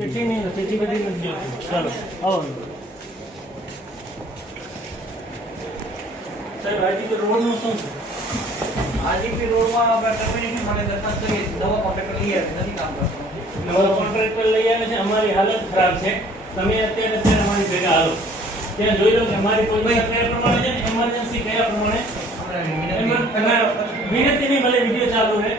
કેટલી નહીં કેટલી બધી નથી જોતી. ચાલો આવો સાહેબ. હાજીપીર રોડનું શું છે? હાજીપીર રોડમાં આપણે ટર્મિનેશન માટે દરખાસ્ત કરીએ, નવા કોન્ટ્રાક્ટર લઈ આવે નથી કામ કરતો. નવા કોન્ટ્રાક્ટર લઈ આવે છે. અમારી હાલત ખરાબ છે. તમે અત્યારે અમારી ભેગા હાલો, ત્યાં જોઈ લો કે અમારી કોઈ કયા પ્રમાણે છે ને એમરજન્સી કયા પ્રમાણે. વિનંતી નહીં, ભલે વિડીયો ચાલુ છે.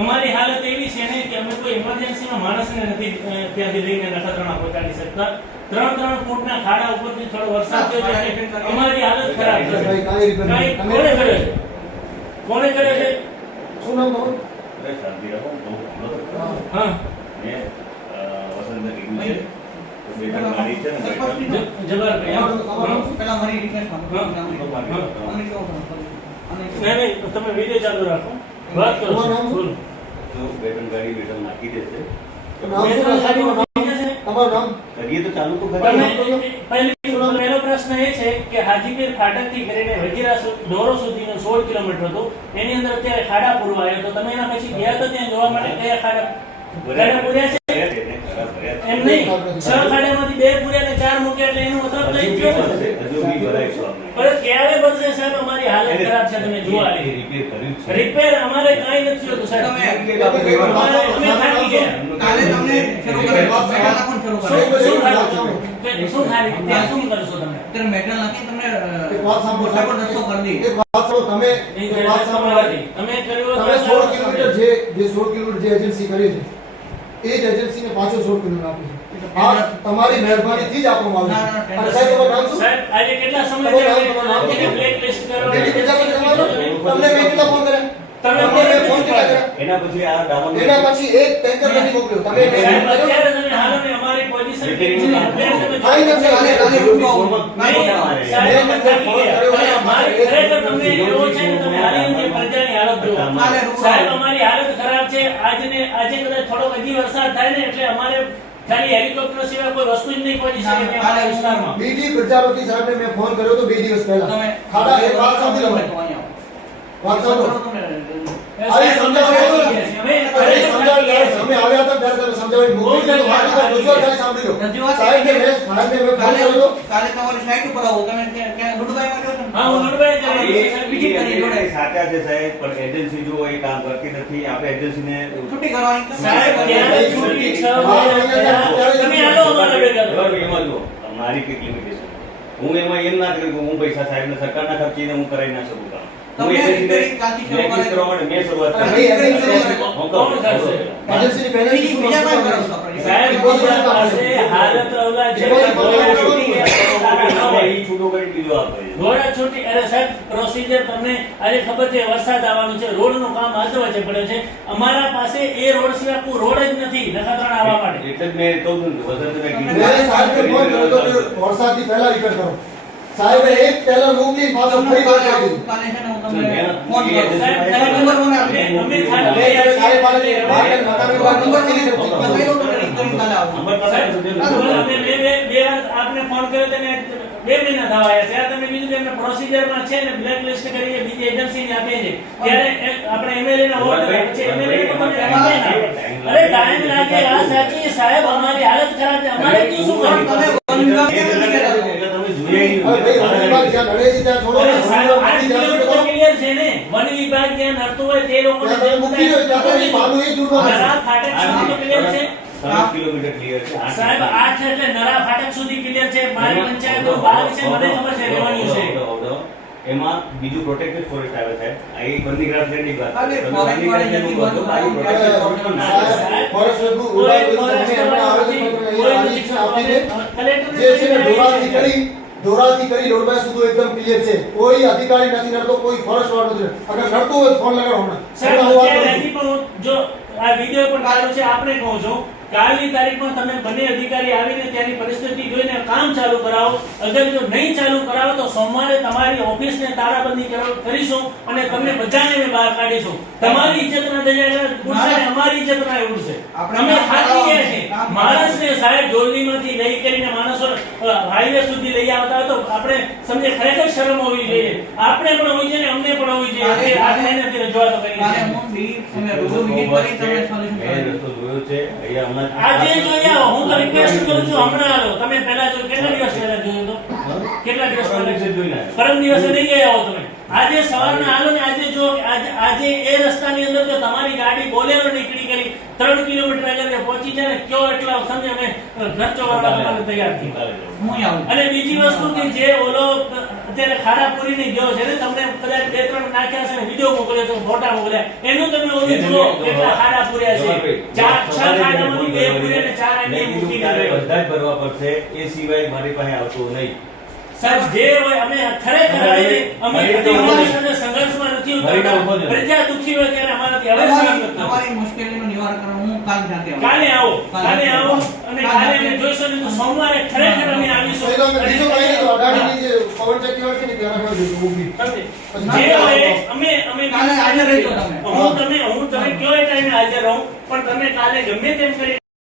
અમારી હાલત એવી છે ને કે અમે કોઈ ઇમરજન્સીમાં માણસને નથી ત્યાંથી લઈને નખત્રાણા પહોંચાડી શકતા. 3 ફૂટના ખાડા ઉપરથી થોડો વરસાદ થયો છે. અમારી હાલત ખરાબ છે. કોને કરે છે? શું નામ તમારું? હા પેલા મારી રિક્વેસ્ટ નહીં, તમે વિડીયો ચાલુ રાખો, વાત કરો. બોલો. બેટન ગાડી બેટન નાખી દેશે. તમારું નામ? કરીએ તો ચાલુ તો પહેલો પ્રશ્ન એ છે કે હાજીપીર ફાટક થી કરીને વજીરા દોરો સુધીનો 16 કિલોમીટર હતું. એની અંદર અત્યારે ખાડા પૂરવાયા, તો તમે એના પછી ગયા તો ત્યાં જોવા માટે કયા ખાડા પૂર્યા છે? એમ નહીં, 6 ખાડામાંથી 2 પૂર્યા ને 4 મૂક્યા એટલે એનો મતલબ થઈ ગયો. પણ ક્યારે બનશે સાહેબ? અમારી હાલત ખરાબ છે. તમે જુઓ, રિપેર અમારે કાંઈ નથી હોતું સાહેબ. અમે થાકી ગયા. કાલે તમને શરૂ કરે મેટલ નાખો શરૂ કરે શું ખાલી ત્યાં શું કરશો તમે? અત્યારે મેટલ નાખી તમને એક વાત સાંભળો સાહેબ, રસ્તો કરી દે. એક વાત સાંભળો તમે, એક વાત સાંભળો. તમે કર્યો તમે 16 કિલોમીટર જે 16 કિલોમીટર જે એજન્સી કરી છે એ જ એજન્સીને પાછો 16 કિલોમીટર આપી છે. આ તમારી મહેરબાનીથી જ આપવામાં આવે છે. અને સાહેબ તમારું નામ શું? સાહેબ આજે કેટલા સમયથી આપણે બ્લેક લિસ્ટ તમને કરવાની મેં કેટલા ફોન કર્યા? તમે તમને ફોન કેટલા કર્યા? એના પછી આ ડામર એના પછી એક ટેન્કર નથી મોકલ્યો. તમે સાહેબ અત્યારે તમે હાલો ને અમારી પોઝિશન કેટલી છે અત્યારે તમે કાંઈ નથી. સાહેબ ખરેખર તમને એવો છે ને તમે હાલી અંગે પ્રજાની હાલત જુઓ. સાહેબ અમારી હાલત ખરાબ છે. આજે કદાચ થોડો હજી વરસાદ થાય ને એટલે અમારે ખાલી હેલિકોપ્ટર સિવાય કોઈ વસ્તુ જ નહીં પહોંચી શકે અમારા વિસ્તારમાં. બીજી પ્રજાપતિ સાહેબને મેં ફોન કર્યો તો 2 દિવસ પહેલા. તમે ખાડા એક વાત સાંભળી લો. વાત સાંભળો. અરે સમજાવો. અરે સમજાવી લો. અમે આવ્યા હતા ત્યારે તમે સમજાવી મૂકી દીધું. વાત રજૂઆત થાય સાંભળી લો. સાહેબને મેં ફોન કર્યો તો કાલે તમારી સાઈટ ઉપર આવો. તમે ક્યાં લુડબાઈમાં છો ને? હા હું લુડબાઈ બીજી કરી જોડાય. સાચા છે સાહેબ, પણ એજન્સી જો એ કામ કરતી નથી. આપણે એજન્સીને છૂટી કરવાની સાહેબ ત્યારે છૂટી 6 તમે આલો અમારા ભેગા તો. એમાં જો મારી કઈક લિમિટેશન. હું એમાં એમ ના કર્યું કે હું પૈસા સાહેબને સરકારના ખર્ચીને હું કરાવી ના શકું કામ. હું એજન્સીને બ્લેકલિસ્ટ કરવા માટે મેં શરૂઆત અરે કરી. ભાઈ, એજન્સી કોણ કરશે? એજન્સીની પહેલેથી શું બીજા કોઈ વસ્તુ કરો છે? છો? સાહેબ બીજા પાસે હાલત અવલા છે. ઈ છૂટો કરી બીજો આપે છે. ઘોડા છૂટી. અરે સાહેબ પ્રોસીજર તમને આજે ખબર છે વરસાદ આવવાનું છે, રોડનું કામ હાથ વચ્ચે પડે છે. અમારા પાસે એ રોડ સિવાય કોઈ રોડ જ નથી નખત્રાણા આવવા માટે. એટલે જ મેં કહું છું ને, વસંતભાઈ કીધું. મેં સાહેબને ફોન કર્યો તો કે વરસાદથી પહેલા રિપેર કરો. સાહેબે એક ટેલર મોકલી પાછો ફરી પાછો આપી દીધું. કાલે છે ને હું તમને ફોન કરું. સાહેબ સાહેબ નંબર મને આપી દે. અમે હવે ખાલી સાહેબ પાસે વાત કરી, મકાનની વાત નંબર ચેન્જ કરી. બતાવી દો તમને રિંગ કરીને કાલે આવો. નંબર પાસે સાહેબ, અમે બે વાર આપને ફોન કર્યો તેને 2 મહિના થવા આવ્યા. ત્યાં તમે બીજું કે એમને પ્રોસીજરમાં છે ને બ્લેક લિસ્ટ કરીએ બીજી એજન્સીને આપીએ છે. ત્યારે આપણે એમએલએ ના ઓર્ડર છે. એમએલએ તો તમને ટાઈમ લાગે. અરે ટાઈમ લાગે આ સાચી સાહેબ. અમારી હાલત ખરાબ છે. અમારે શું શું કરવું? તમે વન વિભાગ કેમ નથી કહેતા? એટલે તમે જોઈએ નહીં. હવે ભાઈ, વન વિભાગ જ્યાં નડે છે ત્યાં છોડો ને. અરે સાહેબ, વન 8 વિભાગ કિલોમીટર જ્યાં ક્લિયર છે ને. વન વિભાગ જ્યાં નડતું હોય તે લોકોને તમે મૂકી દો, ત્યાં તો એ માનું એ જ દૂરનો છે. નરા ફાટક સુધી ક્લિયર છે. 7 કિલોમીટર ક્લિયર છે. સાહેબ 8 એટલે નરા ફાટક સુધી ક્લિયર છે. મારી પંચાયતનો ભાગ છે, મને ખબર છે રેવન્યુ છે. એમાં બીજું પ્રોટેક્ટેડ ફોરેસ્ટ આવે છે. આ એક બંદી ગ્રાસ લેન્ડની વાત અરે, છે. તમે forest બંદી વાળી ગ્રાસનું જતી બધું બધું બાકી protected forest માં ના આવે. સાહેબ, ફોરેસ્ટ વિભાગ તમને એમના આવેદનપત્ર અહીંયા આદેશ આપી દે. જે છે ને ઢોરાથી કરી લોડબાઈ સુધી એકદમ ક્લિયર છે. કોઈ અધિકારી નથી નડતો, કોઈ ફોરેસ્ટ વાળો નથી. અગર નડતો હોય તો ફોન લગાવો હમણાં. સાહેબ હમણાં હું વાત અત્યારે કરું છું. હજી પણ જો આ વિડિયો પણ ચાલુ છે, આપણે કહું છું કાલની તારીખમાં તમે બંને અધિકારી આવીને ત્યાંની પરિસ્થિતિ જોઈને કામ ચાલુ કરાવો. અગર જો નહીં ચાલુ કરાવો તો સોમવારે તમારી ઓફિસને તાળાબંધી કરીશું અને તમને બધાને મેં બહાર કાઢીશું. તમારી ઇજ્જતના ધજા ઉડશે, અમારી ઇજ્જતના ઉડશે. અમે થાકી ગયા છે. માણસને સાહેબ જોલડીમાંથી લઈ કરીને માણસો હાઈવે સુધી લઈ આવતા હોય તો આપણે સમજે ખરેખર શરમ હોવી જોઈએ. આપણે પણ હોવી જોઈએ ને અમને પણ હોવી જોઈએ કે આ થઈને રજૂઆતો કરી કાલે છે. હું બી અમે રૂબરૂ વિઝિટ કરી તમને સોલ્યુશન મેં કરી રસ્તો જોયો છે અહીંયા હમણાં આજે જોઈ આવો. હું તો રિક્વેસ્ટ કરું છું હમણાં આવો. તમે પહેલા જો કેટલા દિવસ પહેલા જોયો તો? કેટલા દિવસ પરમ પહેલા? દિવસે જોઈને આવ્યો. પરમ દિવસે નહીં ગયા આવો તમે. આજે સવારના હાલો ને આજે જો આજે એ રસ્તાની અંદર જો તમારી ગાડી બોલેરો નીકળી કરી 3 કિલોમીટર આગળ પહોંચી જાય ને કયો એટલા સમજે અમે ખર્ચો કરવા તમારે તૈયાર છીએ. કાલે જાઉં. હું આવું અને બીજી વસ્તુ કે જે ઓલો અત્યારે ખાડા પૂરીને ગયો છે ને તમને કદાચ 2-3 નાખ્યા છે ને વિડિયો મોકલ્યો છે ફોટા મોકલ્યા એનું તમે ઓલું જુઓ કેટલા ખાડા પૂર્યા છે. 6 ખાડામાંથી 2 પૂર્યા ને 4 મેં એમની કીધું મૂકી તારે દીધા. બધા જ ભરવા પડશે એ સિવાય મારી પાસે આવતો નહીં. સાહેબ જે હોય અમે ખરેખર અમે અમારી સાથે સંઘર્ષમાં નથી ઉતરતા. પ્રજા દુખી હોય ત્યારે અમારાથી હવે સહન નથી થતું. તમારી મુશ્કેલીનું નિવારણ કરવા હું કાલ જાતે આવું. કાલે આવો અને કાલે અમે જોઈશું ને તો સોમવારે ખરેખર અમે આવીશું. પહેલા મેં બીજું કઈ નહીં, તો અડાડીની જે પવન ચક્કી હોય છે ને ત્યાં રાખવા દીધું ઊભી. સમજે? જે હોય અમે કાલે હાજર રહેજો તમે. હું તમે કયો એ ટાઈમે હાજર રહું પણ તમે કાલે ગમે તેમ કરી